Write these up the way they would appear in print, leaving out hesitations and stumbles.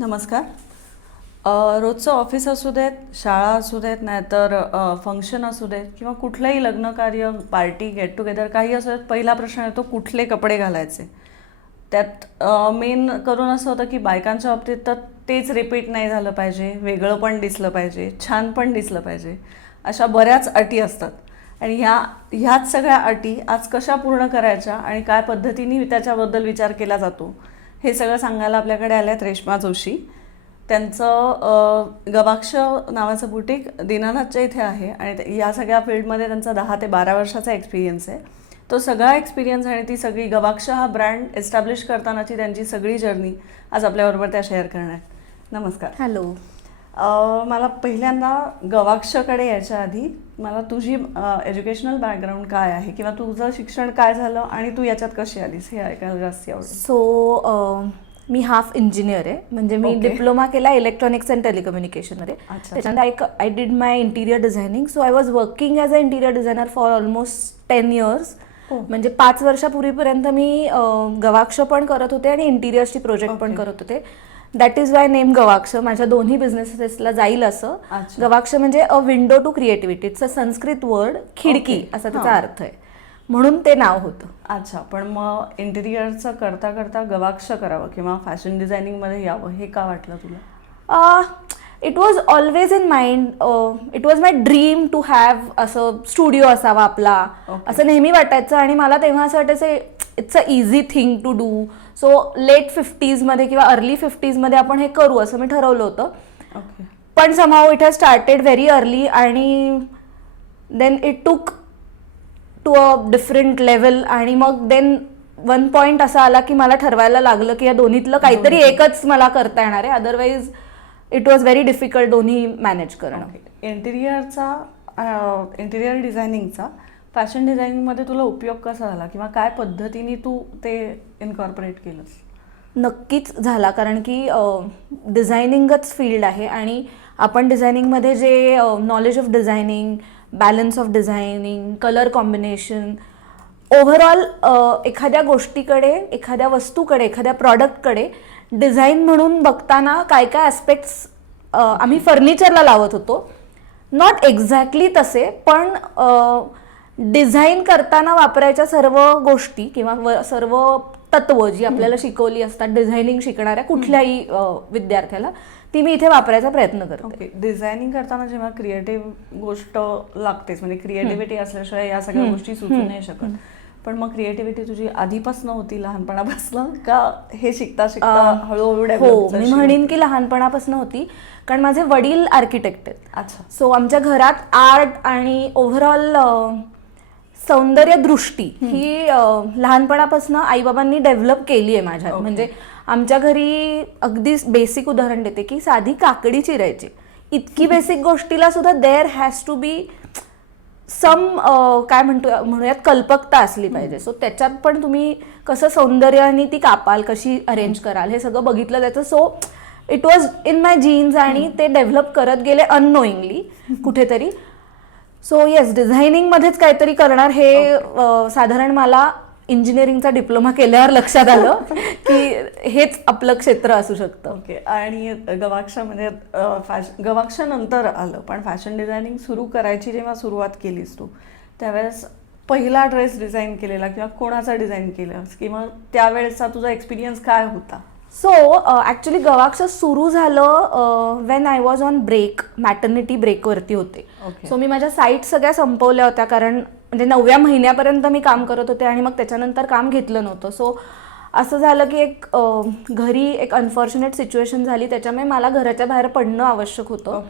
नमस्कार. रोजचं ऑफिस असू देत, शाळा असू देत, नाहीतर फंक्शन असू देत किंवा कुठलंही लग्नकार्य, पार्टी, गेट टुगेदर काही असू देत, पहिला प्रश्न येतो कुठले कपडे घालायचे. त्यात मेन करून असं होतं की बायकांच्या बाबतीत तर तेच रिपीट नाही झालं पाहिजे, वेगळं पण दिसलं पाहिजे, छान पण दिसलं पाहिजे, अशा बऱ्याच अटी असतात. आणि ह्याच सगळ्या अटी आज कशा पूर्ण करायच्या आणि काय पद्धतीने त्याच्याबद्दल विचार केला जातो हे सगळं सांगायला आपल्याकडे आले आहेत रेश्मा जोशी. त्यांचं गवाक्ष नावाचं बुटीक दीनानाथच्या इथे आहे आणि या सगळ्या फील्डमध्ये त्यांचा 10 ते 12 वर्षाचा एक्सपिरियन्स आहे. तो सगळा एक्सपिरियन्स आणि ती सगळी गवाक्ष हा ब्रँड एस्टॅब्लिश करतानाची त्यांची सगळी जर्नी आज आपल्याबरोबर त्या शेअर करणार आहेत. नमस्कार. हॅलो. मला पहिल्यांदा गवाक्षकडे यायच्या आधी मला तुझी एज्युकेशनल बॅकग्राऊंड काय आहे किंवा तुझं शिक्षण काय झालं आणि तू याच्यात कशी आलीस हे ऐकायला जास्त आवडेल. सो मी हाफ इंजिनियर आहे, म्हणजे मी डिप्लोमा केला इलेक्ट्रॉनिक्स अँड टेलिकम्युनिकेशनमध्ये. त्याच्यानंतर I did my interior designing. So I was working as a interior designer for almost 10 years. म्हणजे 5 वर्षापूर्वीपर्यंत मी गवाक्ष पण करत होते आणि इंटिरियर्सची प्रोजेक्ट पण करत होते. That is why name Gavaksh. माझ्या दोन्ही बिझनेसेसला जाईल असं. गवाक्ष म्हणजे a window to creativity. It's a Sanskrit word, खिडकी असा त्याचा अर्थ आहे, म्हणून ते नाव होतं. अच्छा, पण मग इंटिरियरचं करता करता गवाक्ष करावं किंवा फॅशन डिझायनिंगमध्ये यावं हे का वाटलं तुला? It was always in mind. It was my dream to have असं स्टुडिओ असावा आपला, असं नेहमी वाटायचं. आणि मला तेव्हा असं वाटायचं it's a easy thing to do. So late 50sमध्ये किंवा अर्ली 50sमध्ये आपण हे करू असं मी ठरवलं होतं. पण somehow it has started very early आणि then it took to a different level. आणि मग देन वन पॉईंट असा आला की मला ठरवायला लागलं की या दोन्हीतलं काहीतरी एकच मला करता येणार आहे, otherwise it was very difficult दोन्ही मॅनेज करणं. इंटिरियर डिझायनिंगचा फॅशन डिझायनिंगमध्ये तुला उपयोग कसा झाला किंवा काय पद्धतीने तू ते इनकॉर्पोरेट केलंस? नक्कीच झाला, कारण की डिझायनिंगच फील्ड आहे आणि आपण डिझायनिंगमध्ये जे knowledge of designing, balance of designing, colour combination, overall एखाद्या गोष्टीकडे, एखाद्या वस्तूकडे, एखाद्या प्रॉडक्टकडे डिझाईन म्हणून बघताना काय काय ॲस्पेक्ट्स आम्ही फर्निचरला लावत होतो. नॉट एक्झॅक्टली तसे, पण डिझाईन करताना वापरायच्या सर्व गोष्टी किंवा सर्व तत्व जी आपल्याला शिकवली असतात डिझायनिंग शिकणाऱ्या कुठल्याही विद्यार्थ्याला, ती मी इथे वापरायचा प्रयत्न करते. डिझायनिंग करताना जेव्हा क्रिएटिव्ह गोष्ट लागतेच, म्हणजे क्रिएटिव्हिटी असल्याशिवाय या सगळ्या गोष्टी सुचू नाही शकत. पण मग क्रिएटिव्हिटी तुझी आधीपासून होती लहानपणापासून का हे शिकता शिकता हळूहळू? हो, मी म्हणेन की लहानपणापासून होती, कारण माझे वडील आर्किटेक्ट आहेत. अच्छा. सो आमच्या घरात आर्ट आणि ओव्हरऑल सौंदर्य दृष्टी ही लहानपणापासून आईबाबांनी डेव्हलप केली आहे माझ्यात. म्हणजे आमच्या घरी अगदी बेसिक उदाहरण देते की साधी काकडी चिरायची, इतकी बेसिक गोष्टीला सुद्धा there has to be some काय म्हणूयात कल्पकता असली पाहिजे. सो त्याच्यात पण तुम्ही कसं सौंदर्याने ती कापाल, कशी अरेंज कराल, हे सगळं बघितलं जायचं. So it was in my genes आणि ते डेव्हलप करत गेले अननोईंगली कुठेतरी. सो येस, डिझायनिंगमध्येच काहीतरी करणार हे साधारण मला इंजिनिअरिंगचा डिप्लोमा केल्यावर लक्षात आलं की हेच आपलं क्षेत्र असू शकतं. ओके. आणि गवाक्ष म्हणजे गवाक्ष नंतर आलं, पण फॅशन डिझायनिंग सुरू करायची जेव्हा सुरुवात केलीस तू, त्यावेळेस पहिला ड्रेस डिझाईन केलेला किंवा कोणाचा डिझाईन केलास किंवा त्यावेळेसचा तुझा एक्सपिरियन्स काय होता? सो ॲक्च्युली गवाक्ष सुरू झालं when I was on break, maternity ब्रेकवरती होते. सो मी माझ्या साईट सगळ्या संपवल्या होत्या, कारण म्हणजे 9व्या महिन्यापर्यंत मी काम करत होते आणि मग त्याच्यानंतर काम घेतलं नव्हतं. सो असं झालं की एक घरी एक अनफॉर्च्युनेट सिच्युएशन झाली, त्याच्यामुळे मला घराच्या बाहेर पडणं आवश्यक होतं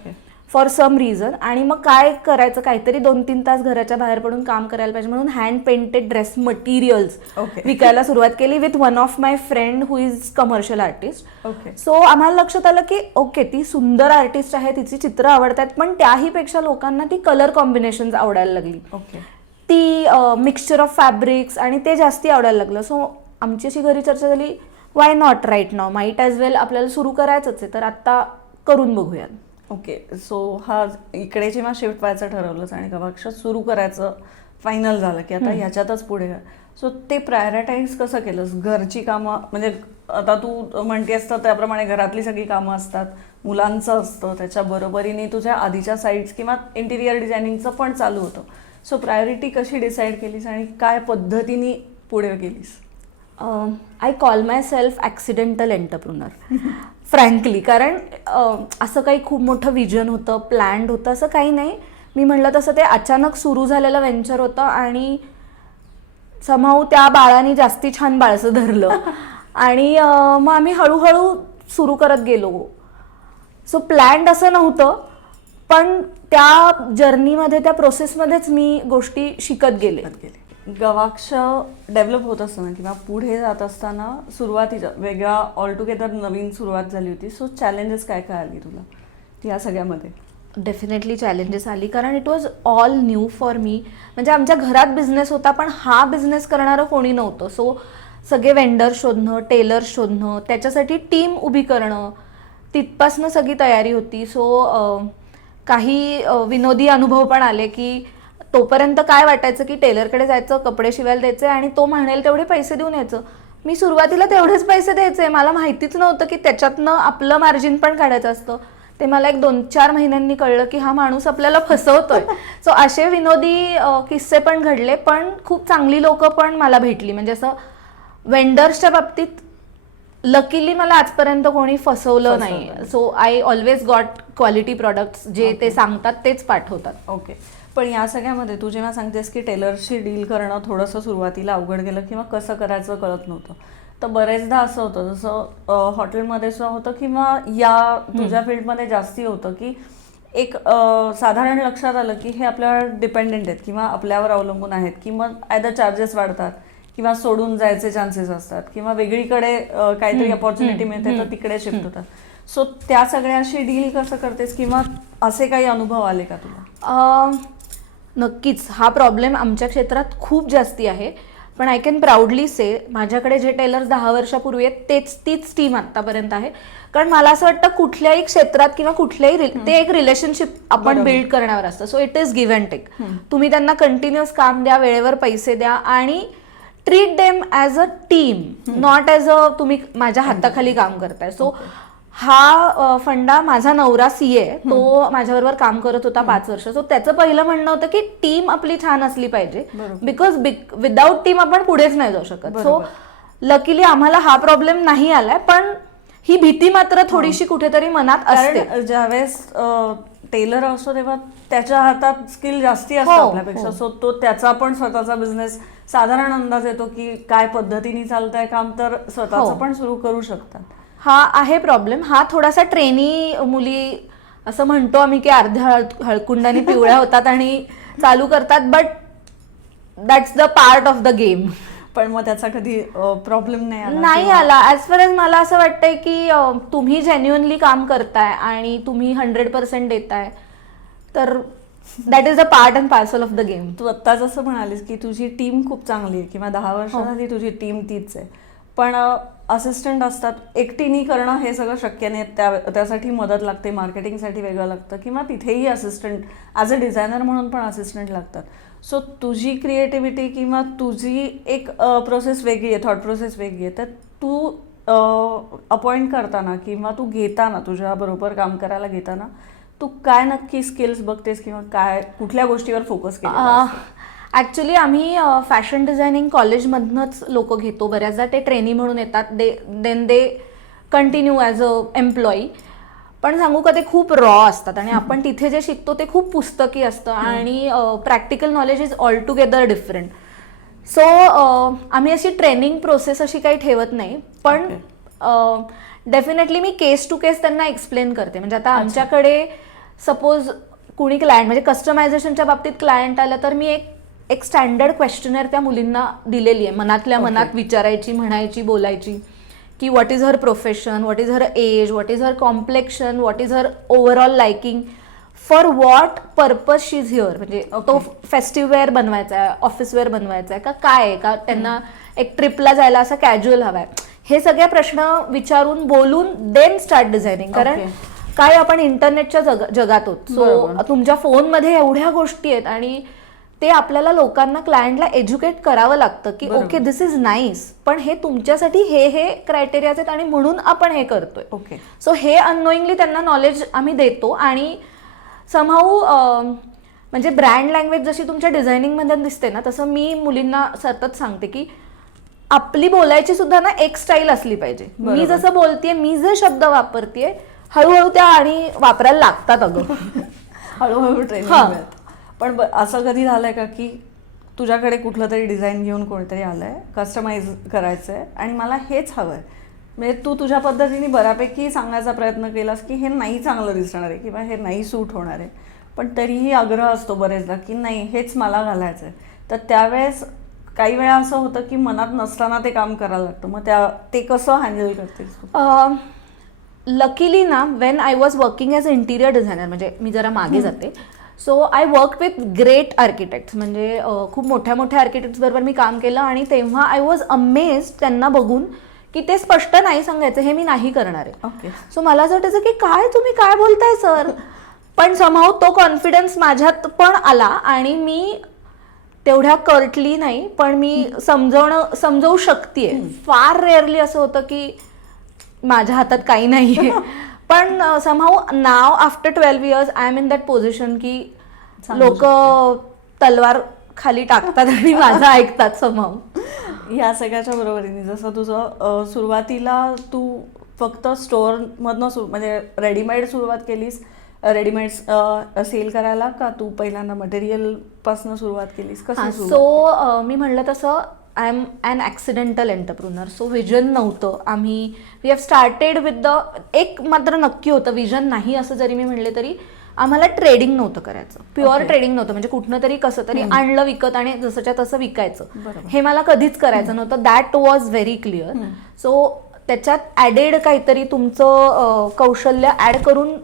फॉर सम रिझन. आणि मग काय करायचं, काहीतरी 2-3 तास घराच्या बाहेर पडून काम करायला पाहिजे, म्हणून हँड पेंटेड ड्रेस मटेरियल्स विकायला सुरुवात केली with one of my friend who is commercial artist. So आम्हाला लक्षात आलं की ओके, ती सुंदर आर्टिस्ट आहे, तिची चित्र आवडतात, पण त्याहीपेक्षा लोकांना ती कलर कॉम्बिनेशन्स आवडायला लागली, ती मिक्सचर ऑफ फॅब्रिक्स, आणि ते जास्ती आवडायला लागलं. सो आमची अशी घरी चर्चा झाली, why not right now, might as well आपल्याला सुरू करायचंच आहे, तर आत्ता करून बघूयात. ओके. सो हा इकडे जेव्हा शिफ्ट व्हायचं ठरवलंच आणि गवाक्ष सुरू करायचं फायनल झालं की आता ह्याच्यातच पुढे सो ते प्रायोरिटाईज कसं केलंस? घरची कामं म्हणजे आता तू म्हणतेस तर त्याप्रमाणे घरातली सगळी कामं असतात, मुलांचं असतं, त्याच्या बरोबरीने तुझ्या आधीच्या साईट्स किंवा इंटिरियर डिझायनिंगचं पण चालू होतं. सो प्रायोरिटी कशी डिसाईड केलीस आणि काय पद्धतीने पुढे गेलीस? I call myself accidental entrepreneur frankly. कारण असं काही खूप मोठं विजन होतं, प्लॅन्ड होतं असं काही नाही. मी म्हणलं तसं ते अचानक सुरू झालेलं व्हेंचर होतं आणि समहाऊ त्या बाळाने जास्ती छान बाळसं धरलं आणि मग आम्ही हळूहळू सुरू करत गेलो. सो प्लॅन्ड असं नव्हतं, पण त्या जर्नीमध्ये, त्या प्रोसेसमध्येच मी गोष्टी शिकत गेले. गवाक्ष डेव्हलप होत असताना किंवा पुढे जात असताना सुरुवातीच्या वेगळा ऑलटुगेदर नवीन सुरुवात झाली होती. सो चॅलेंजेस काय काय आली तुला या सगळ्यामध्ये? डेफिनेटली चॅलेंजेस आली, कारण it was all new for me. म्हणजे आमच्या घरात बिझनेस होता, पण हा बिझनेस करणारं कोणी नव्हतं. सो सगळे वेंडर शोधणं, टेलर शोधणं, त्याच्यासाठी टीम उभी करणं, तिथपासनं सगळी तयारी होती. सो काही विनोदी अनुभव पण आले की तोपर्यंत काय वाटायचं की टेलरकडे जायचं, कपडे शिवायला द्यायचे आणि तो म्हणेल तेवढे पैसे देऊन यायचं. मी सुरुवातीला तेवढेच पैसे द्यायचे, मला माहितीच नव्हतं की त्याच्यातनं आपलं मार्जिन पण काढायचं असतं. ते मला 1-2-4 महिन्यांनी कळलं की हा माणूस आपल्याला फसवतोय. सो असे विनोदी किस्से पण घडले, पण खूप चांगली लोक पण मला भेटली. म्हणजे असं वेंडर्सच्या बाबतीत लकीली मला आजपर्यंत कोणी फसवलं नाही. So I always got quality products, जे ते सांगतात तेच पाठवतात. ओके. पण या सगळ्यामध्ये तू जेव्हा सांगतेस की टेलरशी डील करणं थोडंसं सुरुवातीला अवघड गेलं किंवा कसं करायचं कळत नव्हतं, तर बरेचदा असं होतं, जसं हॉटेलमध्ये सुद्धा होतं किंवा या तुझ्या फील्डमध्ये जास्ती होतं की एक साधारण लक्षात आलं की हे आपल्यावर डिपेंडेंट आहेत किंवा आपल्यावर अवलंबून आहेत, किंवा आयदर चार्जेस वाढतात किंवा सोडून जायचे चान्सेस असतात किंवा वेगळीकडे काहीतरी अपॉर्च्युनिटी मिळते तर तिकडे शिफ्ट होतात. सो त्या सगळ्याशी डील कसं करतेस किंवा असे काही अनुभव आले का तुला? नक्कीच हा प्रॉब्लेम आमच्या क्षेत्रात खूप जास्ती आहे. पण आय कॅन प्राऊडली से माझ्याकडे जे टेलर्स 10 वर्षापूर्वी आहेत तीच टीम आत्तापर्यंत आहे. कारण मला असं वाटतं कुठल्याही क्षेत्रात किंवा कुठल्याही ते एक रिलेशनशिप आपण बिल्ड करण्यावर असतं. So it is give and take. तुम्ही त्यांना कंटिन्युअस काम द्या, वेळेवर पैसे द्या आणि treat them as a team, not as a तुम्ही माझ्या हाताखाली काम करताय. सो हा फंडा माझा नवरा CA, तो माझ्याबरोबर काम करत होता 5 वर्ष. सो त्याचं पहिलं म्हणणं होतं की टीम आपली छान असली पाहिजे, बिकॉज विदाऊट टीम आपण पुढेच नाही जाऊ शकत. सो लकीली आम्हाला हा प्रॉब्लेम नाही आलाय, पण ही भीती मात्र थोडीशी कुठेतरी मनात असते. ज्यावेळेस टेलर असतो तेव्हा त्याच्या हातात स्किल जास्ती असतं आपल्यापेक्षा. सो तो त्याचा पण स्वतःचा बिझनेस साधारण अंदाज येतो की काय पद्धतीने चालतंय काम, तर स्वतःचं पण सुरू करू शकतात. हा आहे प्रॉब्लेम. हा थोडासा ट्रेनी मुली असं म्हणतो आम्ही की अर्ध्या हळकुंडाने पिवळ्या होतात आणि चालू करतात, but that's the part of the game. पण मग त्याचा कधी प्रॉब्लेम नाही आला. ॲज फार एज मला असं वाटतंय की तुम्ही जेन्युअनली काम करताय आणि तुम्ही 100% देताय, तर that is a part and parcel of the game. तू आत्ता जसं म्हणालीस की तुझी टीम खूप चांगली आहे किंवा 10 वर्ष झाली तुझी टीम तीच आहे, पण असिस्टंट असतात, एकटीनी करणं हे सगळं शक्य नाही. त्यासाठी मदत लागते, मार्केटिंगसाठी वेगळं लागतं किंवा तिथेही असिस्टंट ॲज अ डिझायनर म्हणून पण असिस्टंट लागतात. सो तुझी क्रिएटिव्हिटी किंवा तुझी एक प्रोसेस वेगळी आहे, थॉट प्रोसेस वेगळी आहे, तर तू अपॉइंट करताना किंवा तू घेताना, तुझ्याबरोबर काम करायला घेताना तू काय नक्की स्किल्स बघतेस किंवा काय कुठल्या गोष्टीवर फोकस केला? ॲक्च्युली आम्ही फॅशन डिझायनिंग कॉलेजमधनंच लोक घेतो. बऱ्याचदा ते ट्रेनी म्हणून येतात, then they continue as a employee. पण सांगू का, ते खूप रॉ असतात आणि आपण तिथे जे शिकतो ते खूप पुस्तकी असतं आणि practical knowledge is all together different. So आम्ही अशी ट्रेनिंग प्रोसेस अशी काही ठेवत नाही, पण डेफिनेटली मी केस टू केस त्यांना एक्सप्लेन करते. म्हणजे आता आमच्याकडे सपोज कुणी क्लायंट, म्हणजे कस्टमायझेशनच्या बाबतीत क्लायंट आलं तर मी एक स्टँडर्ड क्वेश्चनर त्या मुलींना दिलेली आहे, मनातल्या मनात विचारायची, म्हणायची, बोलायची की what is her profession, what is her age, what is her complexion, what is her overall liking, for what purpose she is here. म्हणजे तो फेस्टिव्ह वेअर बनवायचा आहे, ऑफिस वेअर बनवायचा आहे का काय आहे, का त्यांना एक ट्रिपला जायला असा कॅज्युअल हवा आहे, हे सगळे प्रश्न विचारून बोलून देन स्टार्ट डिझायनिंग. कारण काय आपण इंटरनेटच्या जगात आहोत. सो तुमच्या फोनमध्ये एवढ्या गोष्टी आहेत आणि ते आपल्याला लोकांना क्लायंटला एज्युकेट करावं लागतं की ओके दिस इज नाईस, पण हे तुमच्यासाठी हे क्रायटेरियाज आहेत आणि म्हणून आपण हे करतोय. ओके. सो हे अननोईंगली त्यांना नॉलेज आम्ही देतो. आणि समहाऊ म्हणजे ब्रँड लँग्वेज जशी तुमच्या डिझायनिंगमध्ये दिसते ना, तसं मी मुलींना सतत सांगते की आपली बोलायची सुद्धा ना एक स्टाईल असली पाहिजे. मी जसं बोलतेय, मी जे शब्द वापरतेय, हळूहळू त्या आणि वापरायला लागतात अगं. हळूहळू ट्रेनिंग. पण असं कधी झालंय का की तुझ्याकडे कुठलं तरी डिझाईन घेऊन कोणीतरी आलंय, कस्टमाइज करायचंय आणि मला हेच हवंय, म्हणजे तू तुझ्या पद्धतीने बऱ्यापैकी सांगायचा प्रयत्न केलास की हे नाही चांगलं दिसणार आहे किंवा हे नाही सूट होणार आहे, पण तरीही आग्रह असतो बरेचदा की नाही हेच मला घालायचं आहे, तर त्यावेळेस काही वेळा असं होतं की मनात नसताना ते काम करायला लागतं, मग ते कसं हँडल करतेस तू? लकीली ना Wien I was working as interior designer, म्हणजे मी जरा मागे जाते, so I work with great architects, म्हणजे खूप मोठ्या मोठ्या आर्किटेक्ट्स बरोबर मी काम केलं. आणि तेव्हा आय वॉज अमेज्ड त्यांना बघून की ते स्पष्ट नाही सांगायचं हे मी नाही करणार आहे. ओके. सो मला असं वाटायचं की काय तुम्ही काय बोलताय सर, पण समहाऊ तो कॉन्फिडन्स माझ्यात पण आला आणि मी तेवढ्या कर्टली नाही, पण मी समजवू शकतेय. फार रेअरली असं होतं की माझ्या हातात काही नाहीये, पण somehow now after 12 years I am in that position की लोक तलवार खाली टाकतात आणि माझं ऐकतात समहाऊ. या सगळ्याच्या बरोबरीने जसं तुझं सुरुवातीला तू फक्त स्टोअरमधनं म्हणजे रेडीमेड सुरुवात केलीस, रेडीमेड सेल करायला, का तू पहिल्यांदा मटेरियलपासून सुरुवात केलीस, कसं? सो मी म्हणलं तसं I am an accidental entrepreneur, so vision नव्हतं. वी हॅव स्टार्टेड विथ एक मात्र नक्की होतं, विजन नाही असं जरी मी म्हणले तरी आम्हाला ट्रेडिंग नव्हतं करायचं, प्युअर ट्रेडिंग नव्हतं, म्हणजे कुठनं तरी कसं तरी आणलं विकत आणि जसंच्या तसं विकायचं, हे मला कधीच करायचं नव्हतं. That was very clear. So त्याच्यात ॲडेड काहीतरी तुमचं कौशल्य ॲड करून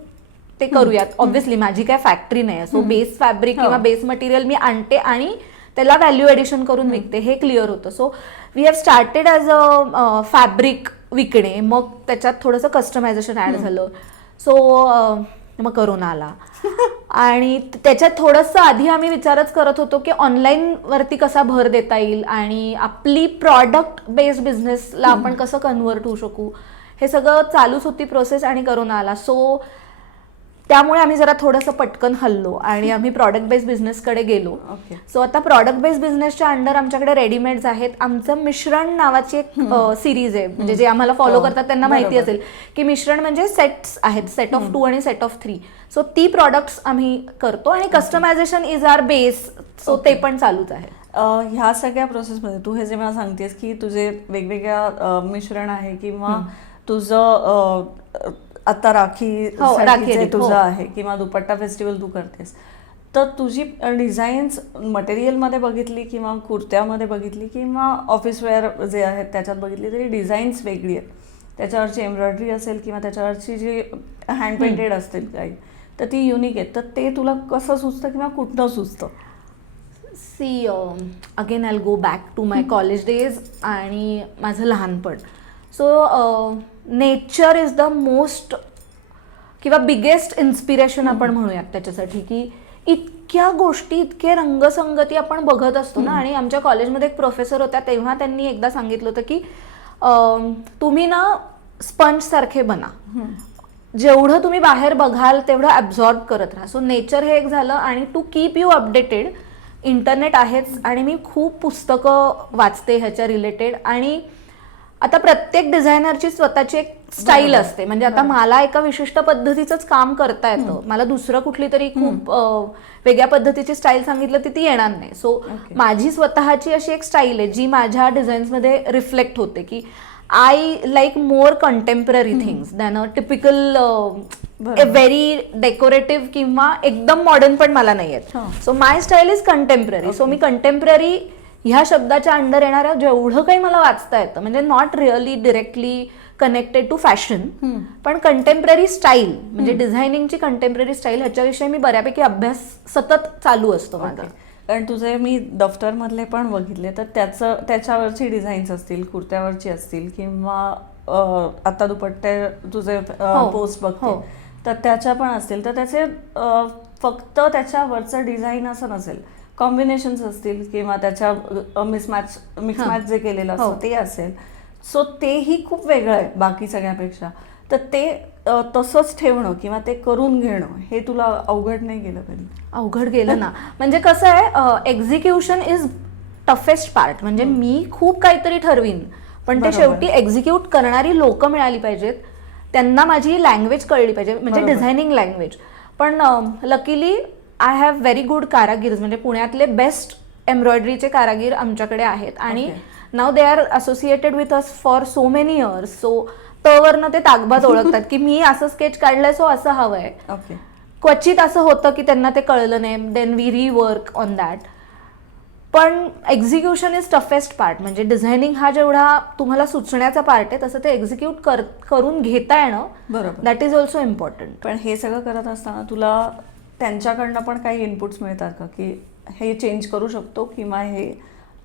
ते करूयात. ऑब्व्हियसली माझी काय फॅक्टरी नाही, सो बेस फॅब्रिक किंवा बेस मटेरियल मी आणते आणि त्याला व्हॅल्यू ॲडिशन करून विकते, हे क्लिअर होतं. So we have started as a fabric विकणे, मग त्याच्यात थोडंसं कस्टमायझेशन ॲड झालं. सो मग करोना आला आणि त्याच्यात थोडंसं आधी आम्ही विचारच करत होतो की ऑनलाईनवरती कसा भर देता येईल आणि आपली प्रॉडक्ट बेस्ड बिझनेसला आपण कसं कन्व्हर्ट होऊ शकू, हे सगळं चालूच होती प्रोसेस आणि करोना आला. सो त्यामुळे आम्ही जरा थोडंसं पटकन हल्लो आणि आम्ही प्रॉडक्ट बेस्ड बिझनेसकडे गेलो. सो आता प्रॉडक्ट बेस्ड बिझनेसच्या अंडर आमच्याकडे रेडीमेड्स आहेत. आमचं मिश्रण नावाची एक सिरीज आहे, म्हणजे जे आम्हाला फॉलो करतात त्यांना माहिती असेल की मिश्रण म्हणजे सेट्स आहेत, सेट ऑफ 2 आणि सेट ऑफ 3. सो ती प्रॉडक्ट्स आम्ही करतो आणि customization is our base, so ते पण चालूच आहे. ह्या सगळ्या प्रोसेसमध्ये तू हे जे मला सांगतेस की तुझे वेगवेगळ्या मिश्रण आहे किंवा तुझं आता राखी तुझं आहे किंवा दुपट्टा फेस्टिवल तू करतेस, तर तुझी डिझाईन्स मटेरियलमध्ये बघितली किंवा कुर्त्यामध्ये बघितली किंवा ऑफिसवेअर जे आहेत त्याच्यात बघितली तरी डिझाईन्स वेगळी आहेत. त्याच्यावरची एम्ब्रॉयडरी असेल किंवा त्याच्यावरची जी हँड पेंटेड असतील काही, तर ती युनिक आहेत. तर ते तुला कसं सुचतं किंवा कुठनं सुचतं? See again I go back to my college days आणि माझं लहानपण. So nature is the most किंवा बिगेस्ट इन्स्पिरेशन आपण म्हणूयात त्याच्यासाठी, की इतक्या गोष्टी, इतके रंगसंगती आपण बघत असतो ना. आणि आमच्या कॉलेजमध्ये एक प्रोफेसर होत्या, तेव्हा त्यांनी एकदा सांगितलं होतं की तुम्ही ना स्पंज सारखे बना, जेवढं तुम्ही बाहेर बघाल तेवढं ॲब्झॉर्ब करत राहा. सो नेचर हे एक झालं. आणि to keep you updated internet आहेच आणि मी खूप पुस्तकं वाचते ह्याच्या रिलेटेड. आणि आता प्रत्येक डिझायनरची स्वतःची एक स्टाईल असते, म्हणजे आता मला एका विशिष्ट पद्धतीचंच काम करता येतं, मला दुसरं कुठली तरी खूप वेगळ्या पद्धतीची स्टाईल सांगितलं ती येणार नाही. सो माझी स्वतःची अशी एक स्टाईल आहे जी माझ्या डिझाईन्समध्ये रिफ्लेक्ट होते की I like more contemporary things than a typical very decorative किंवा एकदम मॉडर्न पण मला नाही आहेत. So my style is contemporary. So me contemporary ह्या शब्दाच्या अंडर येणाऱ्या जेवढं काही मला वाचता येतं, म्हणजे not really directly connected to fashion, पण कंटेम्पररी स्टाईल म्हणजे डिझायनिंगची कंटेम्पररी स्टाईल, ह्याच्याविषयी मी बऱ्यापैकी अभ्यास सतत चालू असतो माझा. कारण तुझे मी दफ्तरमधले पण बघितले, तर त्याच्यावरची डिझाईन्स असतील, कुर्त्यावरची असतील किंवा आता दुपट्टे तुझे पोस्ट बघते तर त्याच्या पण असतील, तर त्याचे फक्त त्याच्यावरचं डिझाईन असं नसेल, कॉम्बिनेशन्स असतील किंवा त्याच्या मिक्समॅच जे केलेलं असतं ते असेल. सो तेही खूप वेगळं आहे बाकी सगळ्यापेक्षा. तर ते तसंच ठेवणं किंवा ते करून घेणं हे तुला अवघड नाही गेलं कधी? अवघड गेलं ना. म्हणजे कसं आहे, एक्झिक्युशन इज टफेस्ट पार्ट. म्हणजे मी खूप काहीतरी ठरवीन, पण ते शेवटी एक्झिक्यूट करणारी लोक मिळाली पाहिजेत, त्यांना माझी लँग्वेज कळली पाहिजे, म्हणजे डिझायनिंग लँग्वेज. पण luckily I have very good कारागीर, म्हणजे पुण्यातले बेस्ट एम्ब्रॉयडरीचे कारागीर आमच्याकडे आहेत आणि now they are associated with us for so many years. So तवरनं ते ताकबात ओळखतात की मी असं स्केच काढलंय, सो असं हवंय. ओके. क्वचित असं होतं की त्यांना ते कळलं नाही, then we rework on that. पण एक्झिक्युशन इज टफेस्ट पार्ट. म्हणजे डिझायनिंग हा जेवढा तुम्हाला सुचण्याचा पार्ट आहे, तसं ते एक्झिक्यूट करून घेता येणं, बरोबर, दॅट इज ऑल्सो इम्पॉर्टंट. पण हे सगळं करत असताना तुला त्यांच्याकडनं पण काही इनपुट्स मिळतात का की हे चेंज करू शकतो किंवा हे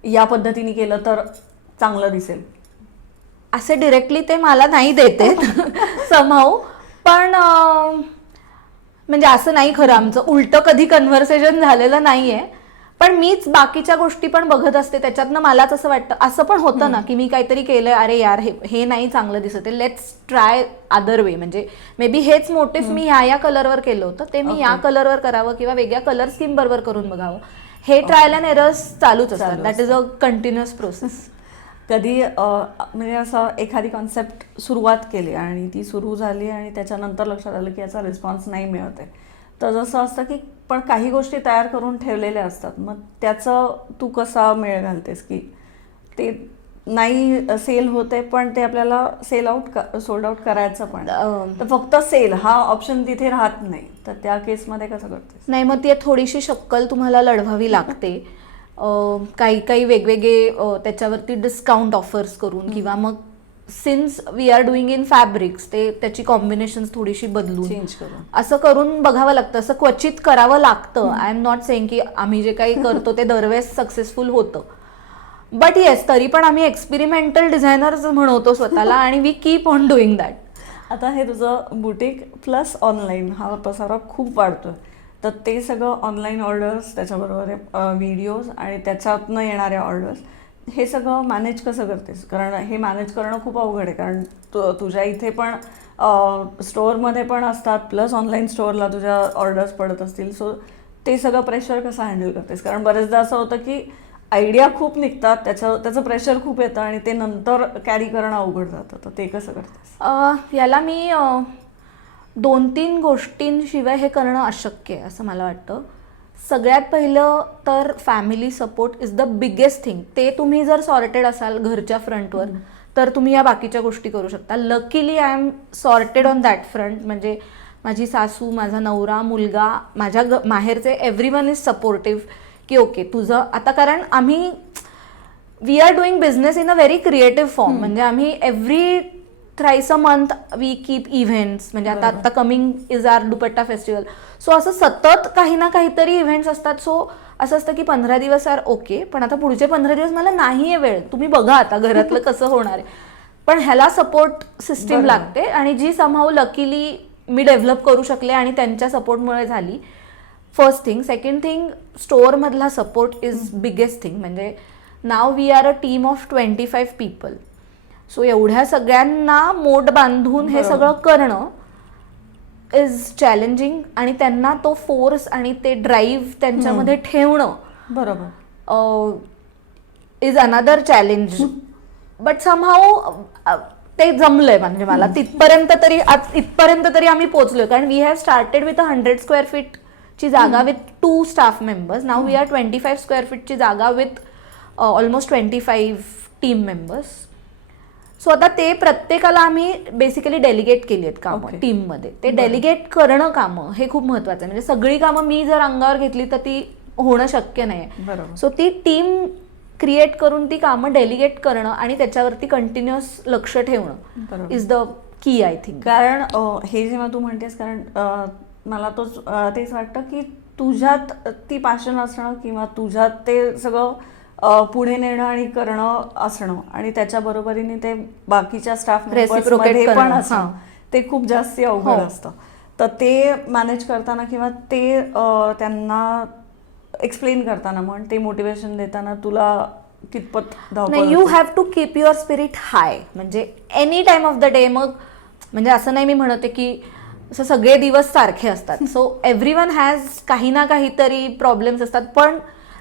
या पद्धतीने केलं तर चांगलं दिसेल? असे डिरेक्टली ते मला नाही देते समहाऊ. पण म्हणजे असं नाही खरं, आमचं उलटं कधी कन्व्हर्सेशन झालेलं नाहीये. पण मीच बाकीच्या गोष्टी पण बघत असते, त्याच्यातनं मलाच असं वाटतं. असं पण होतं ना की मी काहीतरी केलंय, अरे यार हे नाही चांगलं दिसत आहे, लेट्स ट्राय अदर वे. म्हणजे मे बी हेच मोटिव्ह मी या कलरवर केलं होतं, ते मी या कलरवर करावं किंवा वेगळ्या कलर स्कीम बरोबर करून बघावं. हे ट्रायल अँड एरर्स चालूच असतात. That is a continuous process. कधी म्हणजे असं एखादी कॉन्सेप्ट सुरुवात केली आणि ती सुरू झाली आणि त्याच्यानंतर लक्षात आलं की याचा रिस्पॉन्स नाही मिळत आहे, तर जसं असतं की पण काही गोष्टी तयार करून ठेवलेल्या असतात, मग त्याचं तू कसा मेळ घालतेस की ते नाही सेल होते पण ते आपल्याला सोल्ड आउट करायचं पण, तर फक्त सेल हा ऑप्शन तिथे राहत नाही, तर त्या केसमध्ये कसं करतेस? नाही, मग ती थोडीशी शक्कल तुम्हाला लढवावी लागते. काही काही वेगवेगळे त्याच्यावरती डिस्काउंट ऑफर्स करून किंवा मग since we are doing in fabrics, ते त्याची कॉम्बिनेशन्स थोडीशी बदलून चेंज करून असं करून बघावं लागतं. असं क्वचित करावं लागतं. आय एम नॉट सेइंग की आम्ही जे काही करतो ते दरवेळेस सक्सेसफुल होतं, बट येस, तरी पण आम्ही एक्सपेरिमेंटल डिझायनर्स म्हणवतो स्वतःला आणि we keep on doing that. आता हे तुझं बुटीक प्लस ऑनलाईन हा पसारा खूप वाढतोय, तर ते सगळं ऑनलाईन ऑर्डर्स, त्याच्याबरोबर व्हिडिओज आणि त्याच्यातनं येणाऱ्या ऑर्डर्स, हे सगळं मॅनेज कसं करतेस? कारण हे मॅनेज करणं खूप अवघड आहे, कारण तुझ्या इथे पण स्टोअरमध्ये पण असतात, प्लस ऑनलाईन स्टोअरला तुझ्या ऑर्डर्स पडत असतील. सो ते सगळं प्रेशर कसं हँडल करतेस? कारण बरेचदा असं होतं की आयडिया खूप निघतात, त्याचं प्रेशर खूप येतं आणि ते नंतर कॅरी करणं अवघड जातं, तर ते कसं करतेस? याला मी 2-3 गोष्टींशिवाय हे करणं अशक्य आहे असं मला वाटतं. सगळ्यात पहिलं तर family support is the biggest thing. ते तुम्ही जर सॉर्टेड असाल घरच्या फ्रंटवर, तर तुम्ही या बाकीच्या गोष्टी करू शकता. Luckily I am sorted on that front. म्हणजे माझी सासू, माझा नवरा, मुलगा, माझ्या माहेरचे एव्हरीवन इज सपोर्टिव्ह की ओके तुझं आता, कारण आम्ही we are doing business in a very creative form. म्हणजे आम्ही every thrice a month we keep events. म्हणजे आता coming is our dupatta festival. So असं सतत काही ना काहीतरी इव्हेंट्स असतात. सो असं असतं की 15 दिवस आर ओके, पण आता पुढचे 15 दिवस मला नाही आहे वेळ, तुम्ही बघा आता घरातलं कसं होणार आहे. पण ह्याला सपोर्ट सिस्टीम लागते आणि जी समहाऊ लकीली मी डेव्हलप करू शकले आणि त्यांच्या सपोर्टमुळे झाली. First thing. सेकंड थिंग, स्टोअरमधला सपोर्ट इज बिगेस्ट थिंग. म्हणजे now we are a team of 25 people. So एवढ्या सगळ्यांना मोठ बांधून हे सगळं करणं इज चॅलेंजिंग आणि त्यांना तो फोर्स आणि ते ड्राईव्ह त्यांच्यामध्ये ठेवणं बरोबर is another challenge. But somehow ते जमलंय. म्हणजे मला इथपर्यंत तरी आम्ही पोहोचलोय, कारण we have started with 100 square फीटची जागा with 2 staff members. Now we are 25 square फीटची जागा with almost 25 team members. So आता ते प्रत्येकाला आम्ही बेसिकली डेलिगेट केली आहेत कामं टीममध्ये. ते डेलिगेट करणं कामं हे खूप महत्त्वाचं आहे. म्हणजे सगळी कामं मी जर अंगावर घेतली तर ती होणं शक्य नाही. सो ती टीम क्रिएट करून ती कामं डेलिगेट करणं आणि त्याच्यावरती कंटिन्युअस लक्ष ठेवणं is the key I think. कारण हे जेव्हा तू म्हणतेस, कारण मला तेच वाटतं की तुझ्यात ती पॅशन असणं किंवा तुझ्यात ते सगळं पुढे नेणं आणि करणं असणं आणि त्याच्या बरोबरीने ते बाकीच्या स्टाफ मेंबर्समध्ये पण असणं, ते खूप जास्ती अवघड असतं. तर ते मॅनेज करताना किंवा ते त्यांना एक्सप्लेन करताना म्हण, ते मोटिवेशन देताना तुला कितपत धावपळ नाही, यू होते? Have to keep your spirit high. म्हणजे any time of the day. मग म्हणजे असं नाही मी म्हणते की असं सगळे दिवस सारखे असतात. सो एव्हरीवन हॅज काही ना काहीतरी प्रॉब्लेम्स असतात. पण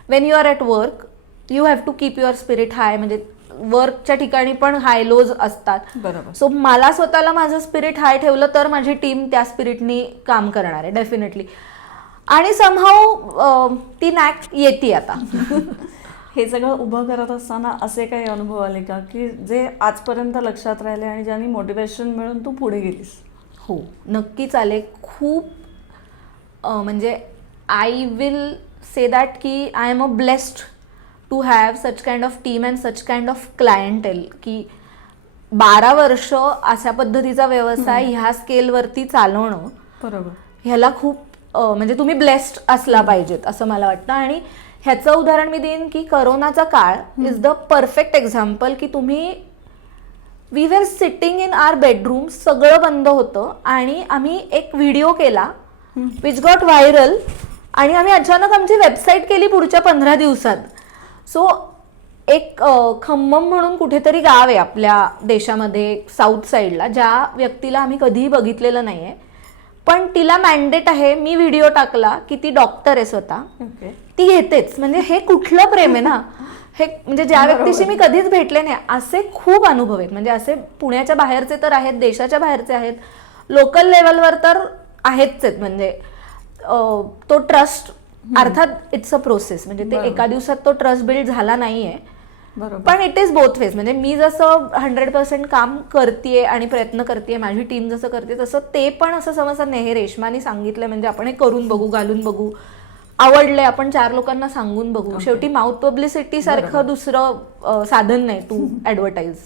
when you are at work you have to keep your spirit high. म्हणजे वर्कच्या ठिकाणी पण हाय लोज असतात. बरोबर. सो मला स्वतःला माझं स्पिरिट हाय ठेवलं तर माझी टीम त्या स्पिरिटनी काम करणार आहे डेफिनेटली. आणि समहाऊ ती नॅक येते आता. हे सगळं उभं करत असताना असे काही अनुभव आले का की जे आजपर्यंत लक्षात राहिले आणि ज्यांनी मोटिवेशन मिळून तू पुढे गेलीस? हो, नक्कीच आले. खूप म्हणजे आय विल से दॅट की I am a blessed to have such kind of team and such kind of clientele की 12 वर्ष अशा पद्धतीचा व्यवसाय ह्या स्केलवरती चालवणं, बरोबर, ह्याला खूप म्हणजे तुम्ही ब्लेस्ड असला पाहिजेत असं मला वाटतं. आणि ह्याचं उदाहरण मी देईन की करोनाचा काळ इज द परफेक्ट एक्झाम्पल की तुम्ही we were sitting in our bedroom, सगळं बंद होतं आणि आम्ही एक व्हिडिओ केला विच गॉट व्हायरल आणि आम्ही अचानक आमची वेबसाईट केली पुढच्या 15 दिवसात. सो एक खम्मम म्हणून कुठेतरी गाव आहे आपल्या देशामध्ये साऊथ साईडला, ज्या व्यक्तीला आम्ही कधीही बघितलेलं नाही आहे, पण तिला मॅन्डेट आहे. मी व्हिडिओ टाकला की ती डॉक्टर आहे स्वतः, ओके, ती घेतेच. म्हणजे हे कुठलं प्रेम आहे ना. हे म्हणजे ज्या व्यक्तीशी मी कधीच भेटले नाही असे खूप अनुभव आहेत. म्हणजे असे पुण्याच्या बाहेरचे तर आहेत, देशाच्या बाहेरचे आहेत, लोकल लेवलवर तर आहेच आहेत. म्हणजे तो ट्रस्ट अर्थात इट्स अ प्रोसेस. म्हणजे ते एका दिवसात तो ट्रस्ट बिल्ड झाला नाहीये. बरोबर. पण इट इज बोथ वेज. म्हणजे मी जसं 100% काम करतेय आणि प्रयत्न करतेय, माझी टीम जसं करते तसं ते पण असं समजतात नाही हे रेश्मानी सांगितलं म्हणजे आपण हे करून बघू, घालून बघू, आवडलंय आपण 4 लोकांना सांगून बघू. शेवटी माउथ पब्लिसिटी सारखं दुसरं साधन नाही टू ॲडव्हर्टाईज.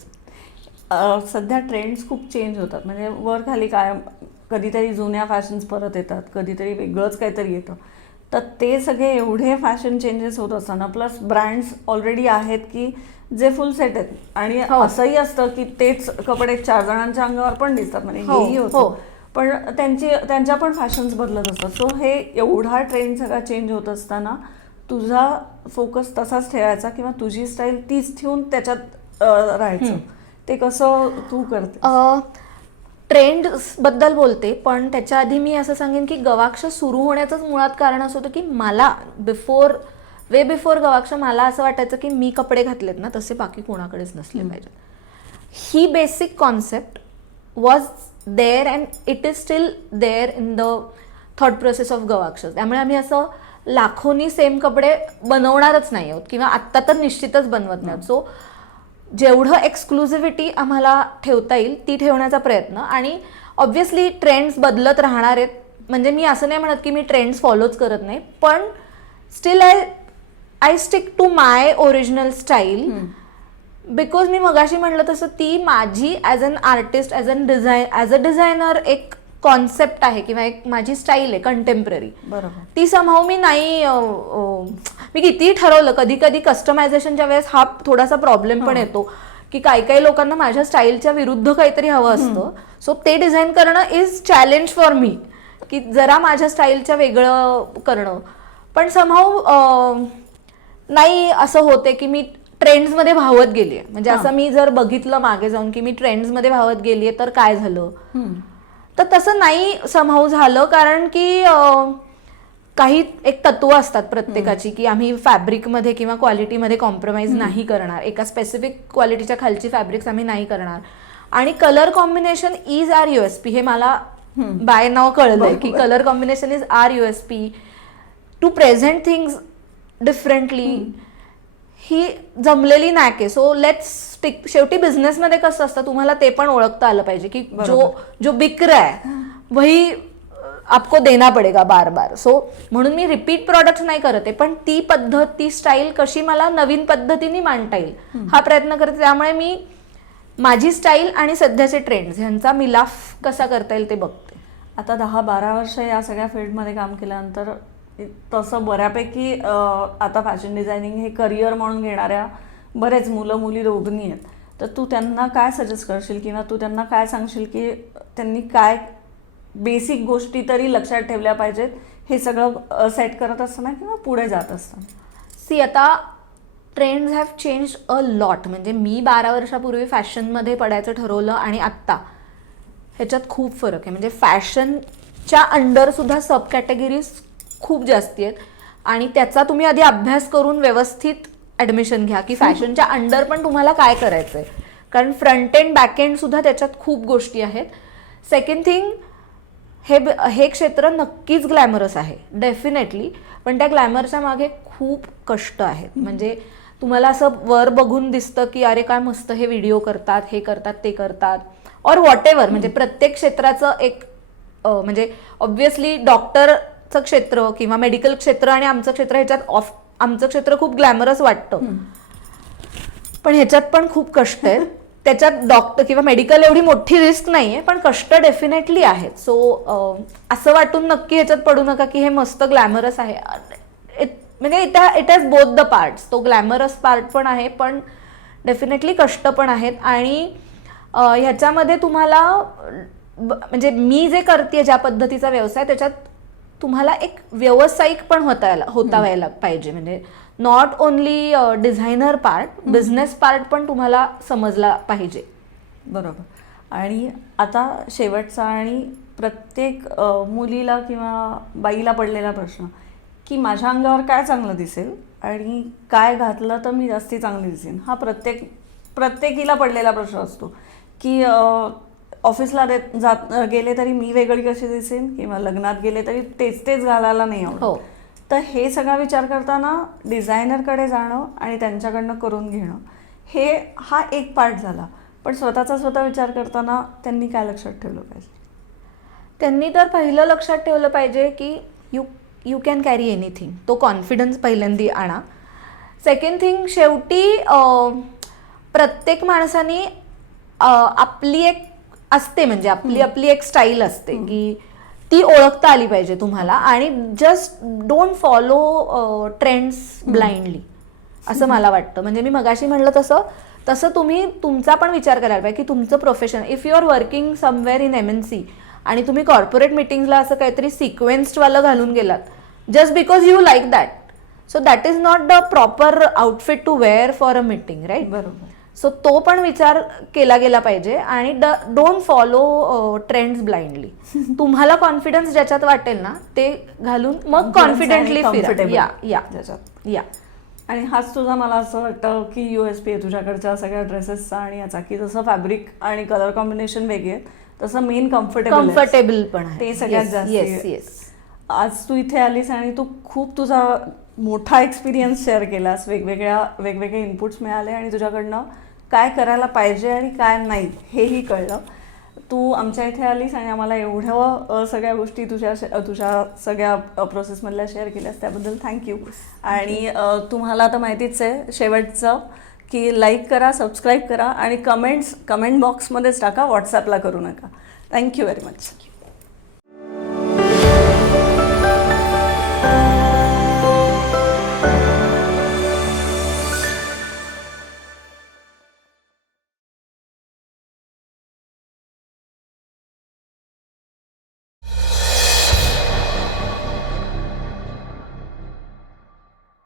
सध्या ट्रेंड्स खूप चेंज होतात. म्हणजे वर खाली काय, कधीतरी जुन्या फॅशन्स परत येतात, कधीतरी वेगळंच काहीतरी येतं. तर ते सगळे एवढे फॅशन चेंजेस होत असताना प्लस ब्रँड्स ऑलरेडी आहेत की जे फुल सेट आहेत आणि असंही असतं की तेच कपडे 4 जणांच्या अंगावर पण दिसतात. म्हणजे हेही होतं. पण त्यांच्या पण फॅशन्स बदलत असतात. सो हे एवढा ट्रेंड सगळा चेंज होत असताना तुझा फोकस तसाच ठेवायचा किंवा तुझी स्टाईल तीच ठेवून त्याच्यात राहायचं, ते कसं तू करते? ट्रेंड बद्दल बोलते, पण त्याच्या आधी मी असं सांगेन की गवाक्ष सुरू होण्याचंच मुळात कारण असं होतं की मला वे बिफोर गवाक्ष मला असं वाटायचं की मी कपडे घातलेत ना तसे बाकी कोणाकडेच नसले पाहिजेत. ही basic concept was there and it is still there in the thought process of Gavaksh. त्यामुळे आम्ही असं लाखोनी सेम कपडे बनवणारच नाही आहोत किंवा आत्ता तर निश्चितच बनवत नाही. सो जेवढं एक्सक्लुझिव्हिटी आम्हाला ठेवता येईल ती ठेवण्याचा प्रयत्न. आणि ऑब्व्हियसली ट्रेंड्स बदलत राहणार आहेत. म्हणजे मी असं नाही म्हणत की मी ट्रेंड्स फॉलोच करत नाही, पण still I stick to my original style. Because मी मगाशी म्हटलं तसं ती माझी as an artist, as a designer एक कॉन्सेप्ट आहे किंवा एक माझी स्टाईल आहे कंटेम्पररी. बरोबर. ती समहाऊ मी नाही मी कितीही ठरवलं, कधी कधी कस्टमायझेशनच्या वेळेस हा थोडासा प्रॉब्लेम पण येतो की काही लोकांना माझ्या स्टाईलच्या विरुद्ध काहीतरी हवं असतं. सो ते डिझाईन करणं इज चॅलेंज फॉर मी की जरा माझ्या स्टाईलच्या वेगळं करणं. पण समहाऊ नाही असं होते की मी ट्रेंड्समध्ये वाहवत गेली आहे. म्हणजे असं मी जर बघितलं मागे जाऊन की मी ट्रेंड्समध्ये वाहवत गेली आहे तर काय झालं, तर तसं नाही समहाऊ झालं. कारण की काही एक तत्व असतात प्रत्येकाची की आम्ही फॅब्रिकमध्ये किंवा क्वालिटीमध्ये कॉम्प्रोमाइज नाही करणार, एका स्पेसिफिक क्वालिटीच्या खालची फॅब्रिक्स आम्ही नाही करणार. आणि colour combination is our USP. हे मला बाय नाव कळलंय की colour combination is our USP to present things differently. ही जमलेली नॅक आहे. So let's stick. शेवटी बिझनेसमध्ये कसं असतं तुम्हाला ते पण ओळखता आलं पाहिजे की जो बिक रहा है वही आपको देना पडेगा बार बार. सो म्हणून मी रिपीट प्रॉडक्ट नाही करत आहे, पण ती पद्धत, ती स्टाईल कशी मला नवीन पद्धतीने मांडता येईल हा प्रयत्न करते. त्यामुळे मी माझी स्टाईल आणि सध्याचे ट्रेंड्स ह्यांचा मिलाफ कसा करता येईल ते बघते. आता 10-12 वर्ष या सगळ्या फील्डमध्ये काम केल्यानंतर तसं बऱ्यापैकी आता फॅशन डिझायनिंग हे करिअर म्हणून घेणाऱ्या बरेच मुलं मुली दोघांनी आहेत. तर तू त्यांना काय सजेस्ट करशील किंवा तू त्यांना काय सांगशील की त्यांनी काय बेसिक गोष्टी तरी लक्षात ठेवल्या पाहिजेत हे सगळं सेट करत असताना किंवा पुढे जात असताना? सी आता trends have change a lot. म्हणजे मी 12 वर्षापूर्वी फॅशनमध्ये पडायचं ठरवलं आणि आत्ता ह्याच्यात खूप फरक आहे. म्हणजे फॅशनच्या अंडरसुद्धा सब कॅटेगरीज खूप जास्ती आहेत आणि त्याचा तुम्ही आधी अभ्यास करून व्यवस्थित ॲडमिशन घ्या की फॅशनच्या अंडर पण तुम्हाला काय करायचं आहे, कारण फ्रंट एंड बॅक एंडसुद्धा त्याच्यात खूप गोष्टी आहेत. सेकंड थिंग, हे क्षेत्र नक्कीच ग्लॅमरस आहे डेफिनेटली, पण त्या ग्लॅमरच्या मागे खूप कष्ट आहेत. म्हणजे तुम्हाला असं वर बघून दिसतं की अरे काय मस्त हे व्हिडिओ करतात, हे करतात, ते करतात, ऑर व्हॉट एव्हर. म्हणजे प्रत्येक क्षेत्राचं एक म्हणजे ऑब्व्हियसली डॉक्टरचं क्षेत्र किंवा मेडिकल क्षेत्र आणि आमचं क्षेत्र ह्याच्यात आमचं क्षेत्र खूप ग्लॅमरस वाटतं, पण ह्याच्यात पण खूप कष्ट आहेत. त्याच्यात डॉक्टर किंवा मेडिकल एवढी मोठी रिस्क नाहीये, पण कष्ट डेफिनेटली आहेत. सो असं वाटून नक्की ह्याच्यात पडू नका की हे मस्त ग्लॅमरस आहे. म्हणजे it has both the parts. तो ग्लॅमरस पार्ट पण आहे, पण डेफिनेटली कष्ट पण आहेत. आणि ह्याच्यामध्ये तुम्हाला म्हणजे मी जे करते ज्या पद्धतीचा व्यवसाय, त्याच्यात तुम्हाला एक व्यावसायिक पण होता व्हायला पाहिजे. म्हणजे not only designer part, business part पण तुम्हाला समजला पाहिजे. बरोबर. आणि आता शेवटचा आणि प्रत्येक मुलीला किंवा बाईला पडलेला प्रश्न की माझ्या अंगावर काय चांगलं दिसेल आणि काय घातलं तर मी जास्ती चांगली दिसेन, हा प्रत्येकीला पडलेला प्रश्न असतो. की ऑफिसला गेले तरी मी वेगळी कशी दिसेन, किंवा लग्नात गेले तरी तेच घालायला नाही आवडत. तर हे सगळा विचार करताना डिझायनरकडे जाणं आणि त्यांच्याकडनं करून घेणं हा एक पार्ट झाला. पण स्वतः विचार करताना त्यांनी काय लक्षात ठेवलं पाहिजे? त्यांनी तर पहिलं लक्षात ठेवलं पाहिजे की यू कॅन कॅरी एनिथिंग. तो कॉन्फिडन्स पहिल्यांदी आणा. सेकंड थिंग, शेवटी प्रत्येक माणसाने आपली एक असते, म्हणजे आपली एक स्टाईल असते की ती ओळखता आली पाहिजे तुम्हाला. आणि just don't follow trends blindly, असं मला वाटतं. म्हणजे मी मगाशी म्हणलं तसं तुम्ही तुमचा पण विचार करायला पाहिजे की तुमचं profession, if you are working somewhere in MNC आणि तुम्ही कॉर्पोरेट मिटिंगला असं काहीतरी सिक्वेन्स्डवालं घालून गेलात just because you like that, so that is not the proper outfit to wear for a meeting, right? बरोबर. सो तो पण विचार केला गेला पाहिजे. आणि डोंट फॉलो ट्रेंड्स ब्लाइंडली. तुम्हाला कॉन्फिडन्स ज्याच्यात वाटेल ना ते घालून मग कॉन्फिडेंटली फिरा. या आणि हाच तुझा, मला असं वाटतं की USP आहे तुझ्याकडच्या सगळ्या ड्रेसेसचा आणि याचा, की जसं फॅब्रिक आणि कलर कॉम्बिनेशन वेगळे आहेत तसं मेन कम्फर्टेबल पण आहे. ते सगळ्यात जास्त. आज तू इथे आलीस आणि तू खूप तुझा मोठा एक्सपिरियन्स शेअर केलास, वेगवेगळे इनपुट्स मिळाले आणि तुझ्याकडनं काय करायला पाहिजे आणि काय नाही हेही कळलं. तू आमच्या इथे आलीस आणि आम्हाला एवढं सगळ्या गोष्टी तुझ्या सगळ्या प्रोसेसमधल्या शेअर केल्यास त्याबद्दल थँक्यू. आणि तुम्हाला आता माहितीच आहे शेवटचं की लाईक करा, सबस्क्राईब करा आणि कमेंट बॉक्समध्येच टाका, व्हॉट्सॲपला करू नका. Thank you very much.